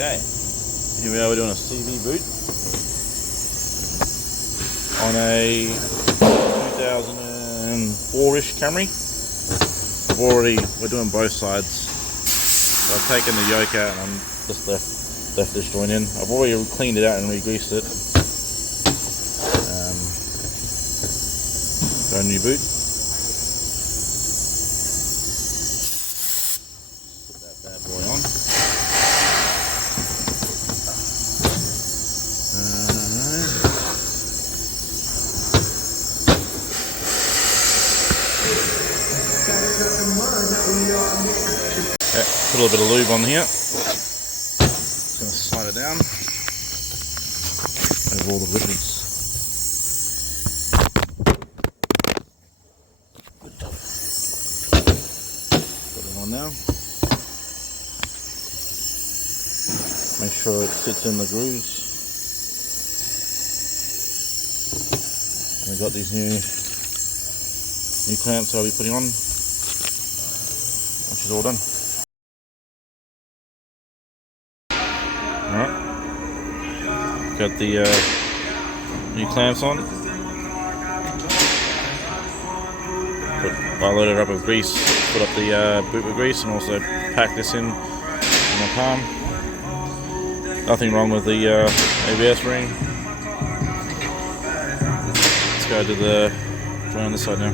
Okay, here we are, we're doing a CvBoot on a 2004-ish Camry. We're doing both sides. So I've taken the yoke out and I'm just left this joint in. I've already cleaned it out and re-greased it. Got a new boot. Put that bad boy on. Okay, put a little bit of lube on here. Just going to slide it down over all the liquids. Put it on now. Make sure it sits in the grooves. And we've got these new clamps I'll be putting on once it's all done. Alright, got the new clamps on. I loaded it up with grease, put up the boot with grease, and also pack this in my palm. Nothing wrong with the ABS ring. Let's go to the joint on this side now.